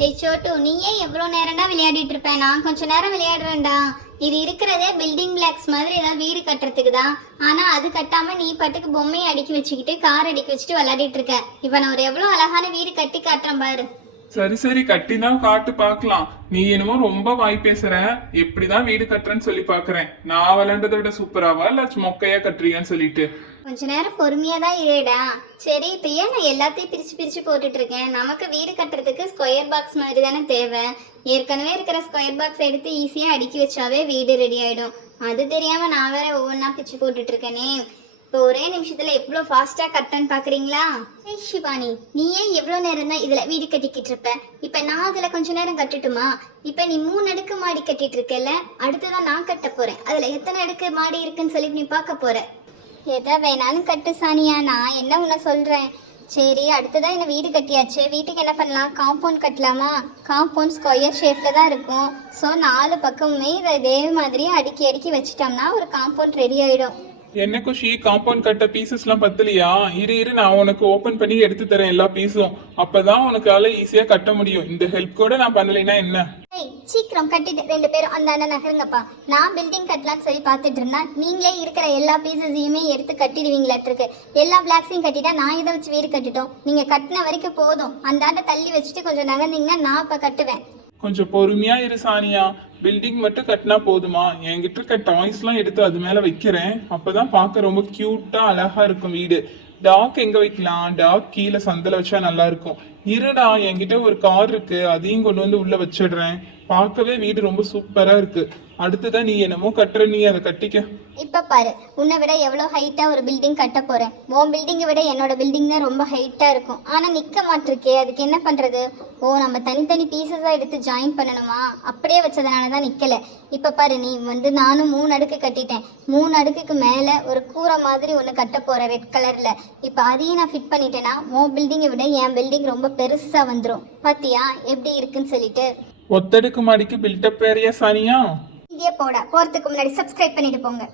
டேய் சோட்டு, நீயே எவ்வளோ நேரம்டா விளையாடிட்டு இருப்ப? நான் கொஞ்ச நேரம் விளையாடுறேன்டா. இது இருக்கிறதே பில்டிங் பிளாக்ஸ் மாதிரி ஏதாவது வீடு கட்டுறதுக்கு தான். ஆனா அது கட்டாம நீ பாட்டுக்கு பொம்மையை அடுக்கி வச்சுக்கிட்டு கார் அடுக்கி வச்சுட்டு விளையாடிட்டு இருக்க. இப்ப நான் ஒரு எவ்வளோ அழகான வீடு கட்டி காட்டுறேன் பாரு. சரி சரி, கட்டிதான் காட்டு பாக்கலாம். நீ என்னமோ ரொம்ப வாய் பேசுற. எப்படிதான் வீடு கட்டுறேன்னு சொல்லி பாக்குறேன். நான் விளையாண்டதை விட சூப்பராவா இல்ல மொக்கையா கட்டுறியான்னு சொல்லிட்டு. கொஞ்ச நேரம் பொறுமையா தான் இருடா. சரி, இப்போ ஏன் நான் எல்லாத்தையும் பிரிச்சு பிரிச்சு போட்டுட்டு இருக்கேன்? நமக்கு வீடு கட்டுறதுக்கு ஸ்கொயர் பாக்ஸ் மாதிரி தானே தேவை. ஏற்கனவே இருக்கிற ஸ்கொயர் பாக்ஸ் எடுத்து ஈஸியா அடுக்கி வச்சாவே வீடு ரெடி ஆயிடும். அது தெரியாம நான் வேற ஒவ்வொன்றா பிரிச்சு போட்டுட்டு இருக்கேனே. இப்போ ஒரே நிமிஷத்துல எவ்வளோ ஃபாஸ்டா கட்டன்னு பாக்குறீங்களா? ஷிவானி, நீ ஏன் எவ்வளோ நேரம் தான் இதுல வீடு கட்டிக்கிட்டு இருப்ப? இப்ப நான் அதுல கொஞ்ச நேரம் கட்டட்டுமா? இப்ப நீ 3 அடுக்கு மாடி கட்டிட்டு இருக்கல, அடுத்துதான் நான் கட்ட போறேன். அதுல எத்தனை அடுக்கு மாடி இருக்குன்னு சொல்லி நீ பார்க்க போற. எதை வேணாலும் கட்டு சானியா, நான் என்ன உன்னை சொல்கிறேன். சரி, அடுத்ததான் என்ன வீடு கட்டியாச்சு. வீட்டுக்கு என்ன பண்ணலாம்? காம்பவுண்ட் கட்டலாமா? காம்பவுண்ட் ஸ்கொயர் ஷேப்பில் தான் இருக்கும். ஸோ 4 பக்கமுமே இதை இதே மாதிரி அடுக்கி அடுக்கி வச்சிட்டோம்னா ஒரு காம்பவுண்ட் ரெடி ஆகிடும். என்ன குஷி, காம்பவுண்ட் கட்ட பீசஸ் எல்லாம் பத்தலையா? இரு நான் உனக்கு ஓபன் பண்ணி எடுத்து தரேன் எல்லா பீஸும். அப்பதான் உனக்கால ஈஸியா கட்ட முடியும். இந்த ஹெல்ப் கூட நான் பண்ணலைன்னா என்ன? சீக்கிரம் கட்டிட்டு 2 பேரும் அந்த அண்ணன் நகருங்கப்பா. நான் பில்டிங் கட்டலான்னு சொல்லி பார்த்துட்டு இருந்தா நீங்களே இருக்கிற எல்லா பீசஸையுமே எடுத்து கட்டிடுவீங்களாட்டிருக்கு. எல்லா பிளாக்ஸையும் கட்டிட்டா நான் இதை வச்சு வீடு கட்டிட்டோம். நீங்க கட்டின வரைக்கும் போதும். அந்த ஆண்டை தள்ளி வச்சுட்டு கொஞ்சம் நகர்ந்தீங்கன்னா நான் இப்போ கட்டுவேன். கொஞ்சம் பொறுமையா இரு சானியா. பில்டிங் மட்டும் கட்டினா போதுமா? என்கிட்ட இருக்க டாய்ஸ் எல்லாம் எடுத்து அது மேல வைக்கிறேன். அப்பதான் பார்க்க ரொம்ப கியூட்டா அழகா இருக்கும் வீடு. டாக் எங்க வைக்கலாம்? டாக் கீழே சந்தில வச்சா நல்லா இருக்கும். இருடா, என்கிட்ட ஒரு கார் இருக்கு, அதையும் கொண்டு வந்து உள்ள வச்சிடுறேன். பார்க்கவே வீடு ரொம்ப சூப்பரா இருக்கு. அடுத்ததான் நீ என்னமோ கட்டுற, நீ அதை கட்டிக்க. இப்ப பாரு, உன்னை விட எவ்வளோ ஹைட்டா ஒரு பில்டிங் கட்ட போறேன். உன் பில்டிங்கை விட என்னோட பில்டிங் தான் ரொம்ப ஹைட்டா இருக்கும். ஆனா நிக்க மாட்டிருக்கே, அதுக்கு என்ன பண்றது? ஓ, நம்ம தனித்தனி பீசஸா எடுத்து ஜாயின் பண்ணணுமா? அப்படியே வச்சதுனாலதான் நிக்கல. இப்ப பாரு, நீ வந்து நானும் 3 அடுக்கு கட்டிட்டேன். 3 அடுக்குக்கு மேல ஒரு கூரை மாதிரி ஒன்று கட்ட போறேன் ரெட் கலர்ல. இப்ப அதையும் நான் ஃபிட் பண்ணிட்டேன்னா உன் பில்டிங்கை விட என் பில்டிங் ரொம்ப பெருசா வந்துடும். பாத்தியா எப்படி இருக்குன்னு சொல்லிட்டு? ஒத்தடுக்கு மாடிக்கு பில்டப் வேறையா சானியா? இதே போறதுக்கு முன்னாடி சப்ஸ்கிரைப் பண்ணிட்டு போங்க.